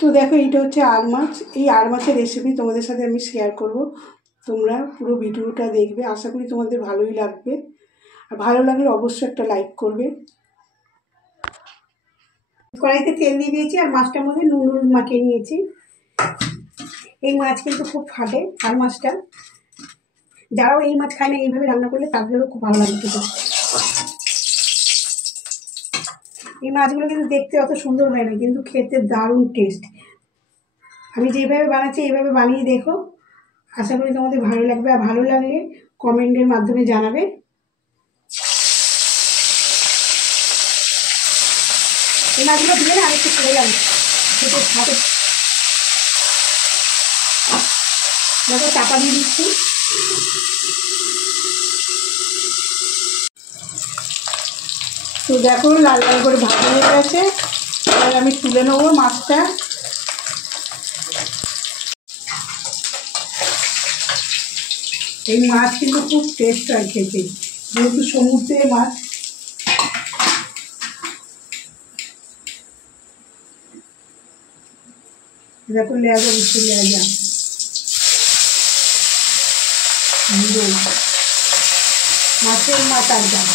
তো দেখো এইটা হচ্ছে আর মাছ। এই আর মাছের রেসিপি তোমাদের সাথে আমি শেয়ার করব, তোমরা পুরো ভিডিওটা দেখবে, আশা করি তোমাদের ভালোই লাগবে। আর ভালো লাগলে অবশ্যই একটা লাইক করবে। কড়াইতে তেল দিয়ে দিয়েছি আর মাছটার মধ্যে নুন হলুদ মাখিয়ে নিয়েছি। এই মাছ কিন্তু খুব ফাটে, আর মাছটা যারাও এই মাছ খায় না এইভাবে রান্না করলে তাদেরও খুব ভালো লাগে খেতে। এই মাছগুলো কিন্তু দেখতে অত সুন্দর হয় না, কিন্তু খেতে দারুণ টেস্ট। আমি যেভাবে বানাচ্ছি এইভাবে বানিয়ে দেখো, আশা করি তোমাদের ভালো লাগবে। আর ভালো লাগলে কমেন্টের মাধ্যমে জানাবে। এই মাছগুলো দিয়ে না আরেকটু চলে যাবে খেতে খাতে। দেখো চাপা দিয়ে দিচ্ছি। তো দেখো লাল লাল করে ভাজা হয়ে গেছে, এবার আমি তুলে নেবো মাছটা। এই মাছ কিন্তু খুব টেস্ট হয় খেতে, যেহেতু সমুদ্রের মাছ। দেখো লেজা দিচ্ছি, লেজা মাছের মাথার দাম।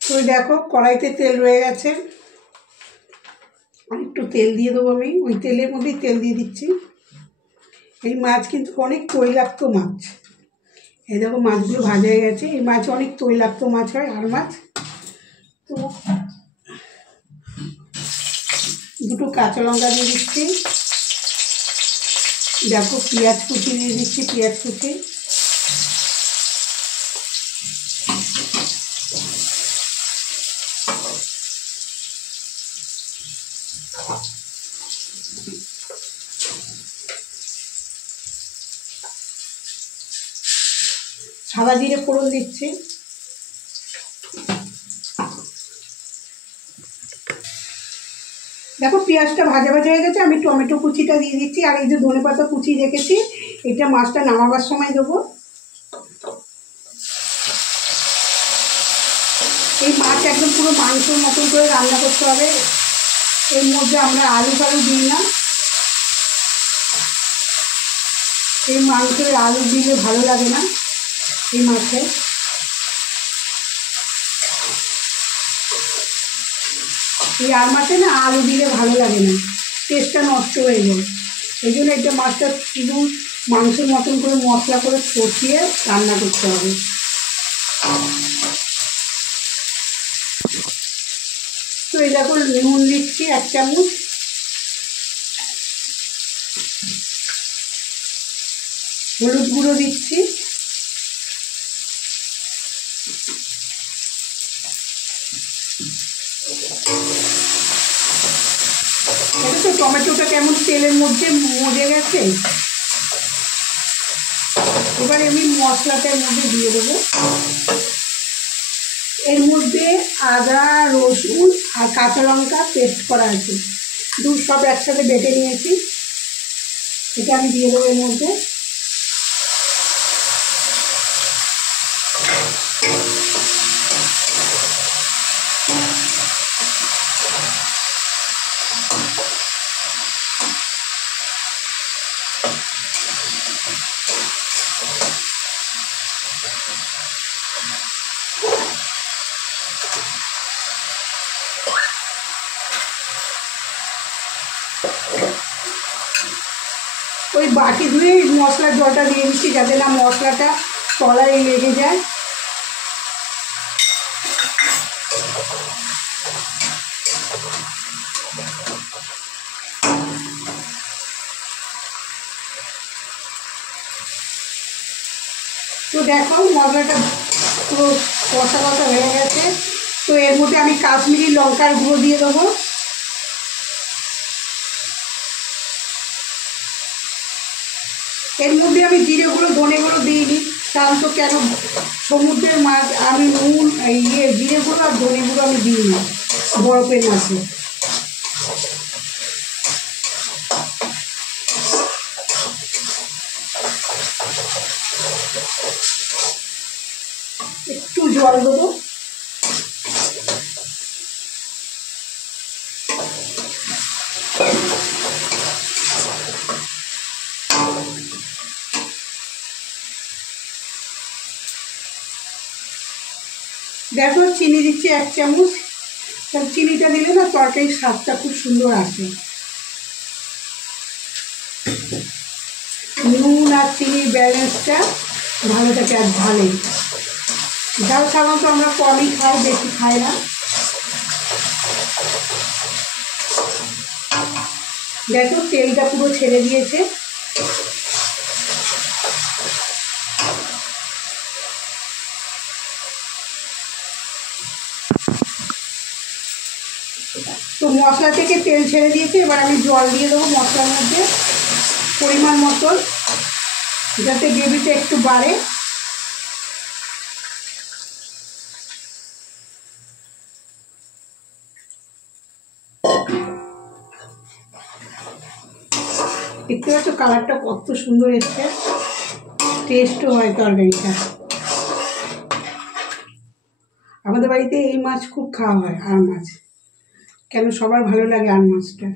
তো দেখো কড়াইতে তেল রয়ে গেছে, আর একটু তেল দিয়ে দেবো। আমি ওই তেলের মধ্যেই তেল দিয়ে দিচ্ছি। এই মাছ কিন্তু অনেক তৈলাক্ত মাছ। এই দেখো মাছগুলো ভাজা হয়ে গেছে। এই মাছ অনেক তৈলাক্ত মাছ হয়, আর মাছ। তো দুটো কাঁচা লঙ্কা দিয়ে দিচ্ছি। দেখো পেঁয়াজ কুচি দিয়ে দিচ্ছি, পেঁয়াজ কুচি। সাদা জিরে ফোড়ন দিচ্ছি। দেখো পেঁয়াজটা ভাজা ভাজা হয়ে গেছে, আমি টমেটো কুচিটা দিয়ে দিচ্ছি। আর এই যে ধনেপাতা কুচি রেখেছি, এটা মাছটা নামাবার সময় দেবো। এই মাছ একদম পুরো মাংসের মতন করে রান্না করতে হবে। এর মধ্যে আমরা আলু ফালু দিই না। এই মাংসের আলু দিলে ভালো লাগে না এই মাছে। এই আর মাছে না আলু দিলে ভালো লাগে না, টেস্টটা নষ্ট হয়ে যায়। এই জন্য এটা মাছটা শুধু মাংসের মতন করে মশলা করে কষিয়ে রান্না করতে হবে। তো এই দেখো নুন দিচ্ছি 1 চামচ, হলুদ গুঁড়ো দিচ্ছি, এটা তো টমেটোটা কেমন তেলের মধ্যে মজে গেছে। এবার আমি মশলাটার মধ্যে দিয়ে দেবো। এর মধ্যে আদা রসুন আর কাঁচা লঙ্কা পেস্ট করা আছে, সব একসাথে বেটে নিয়েছি। এটা আমি দিয়ে দেবো এর মধ্যে। ওই বাটি ধুয়ে মশলার জলটা দিয়ে দিচ্ছি, যাতে না মশলাটা তলায় লেগে যায়। তো দেখো মশলাটা পুরো কষা কষা হয়ে গেছে। তো এর মধ্যে আমি কাশ্মীরি লঙ্কার গুঁড়ো দিয়ে দেবো। এর মধ্যে আমি জিরেগুলো ধনেগুলো দিইনি, কারণ তো কেন সমুদ্রের মাছ, আমি নুন জিরেগুলো আর ধনেগুলো আমি দিই না বরফের মাছে। একটু জল দেবো। দেখো চিনি দিচ্ছি 1 চামচ। কারণ চিনিটা দিলে না তরকারির স্বাদটা খুব সুন্দর আসে। নুন আর চিনির ব্যালেন্সটা ভালো থাকে আর ঝালেই। ঝাল সাধারণত আমরা কমই খাই, বেশি খাই না। দেখো তেলটা পুরো ছেড়ে দিয়েছে। তো মশলা থেকে তেল ছেড়ে দিয়েছে, এবার আমি জল দিয়ে দেবো মশলার মধ্যে পরিমাণ মতন, যাতে গ্রেভিটা একটু বাড়ে। দেখতে পাচ্ছ কালারটা কত সুন্দর এসছে, টেস্টও হয় তরকারিটা। আমাদের বাড়িতে এই মাছ খুব খাওয়া হয়, আর মাছ। কেন সবার ভালো লাগে আর মাছটা।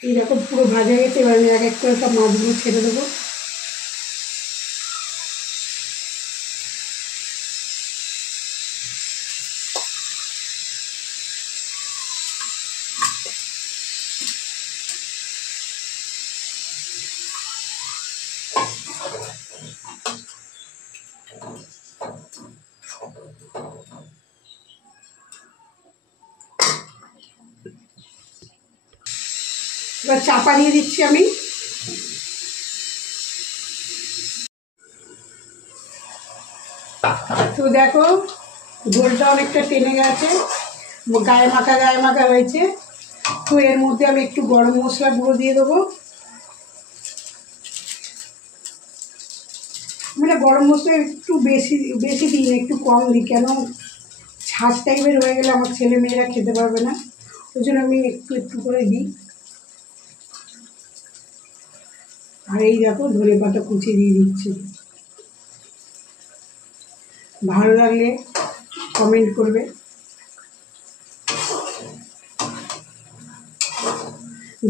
এইরকম পুরো ভাজা গেছে, এবার আমি এক এক করে সব মাছগুলো ছেড়ে দেবো। এবার চাপা দিয়ে দিচ্ছি আমি। তো দেখো ঝোলটা অনেকটা টেনে গেছে, গায়ে মাখা হয়েছে। তো এর মধ্যে আমি একটু গরম মশলা গুঁড়ো দিয়ে দেবো। মানে গরম মশলা একটু বেশি দিই, একটু কম দিই, কেন ছাঁচ টাইপের হয়ে গেলে আমার ছেলে মেয়েরা খেতে পারবে না, ওই জন্য আমি একটু করে দিই। আর এই দেখো ধনেপাতা কুচি দিয়ে দিচ্ছি। ভালো লাগলে কমেন্ট করবে।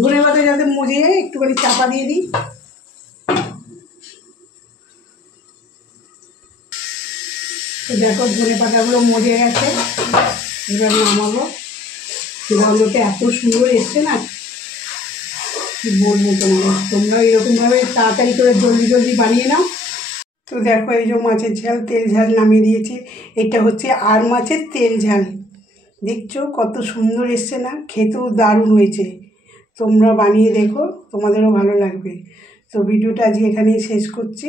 ধনেপাতা যাতে মজে যায় একটুখানি চাপা দিয়ে দিই। তো দেখো ধনেপাতাগুলো মজে গেছে, এবার নামাবো। গন্ধটা এত সুন্দর এসছে না, কি বলবো তোমাদের। তোমরা এরকমভাবে তাড়াতাড়ি করে জলদি বানিয়ে নাও। তো দেখো এই যে মাছের ঝাল, তেল ঝাল নামিয়ে দিয়েছি। এটা হচ্ছে আর মাছের তেল ঝাল। দেখছো কত সুন্দর এসছে না, খেতেও দারুণ হয়েছে। তোমরা বানিয়ে দেখো, তোমাদেরও ভালো লাগবে। তো ভিডিওটা আজকে এখানেই শেষ করছি।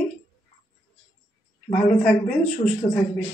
ভালো থাকবেন, সুস্থ থাকবেন।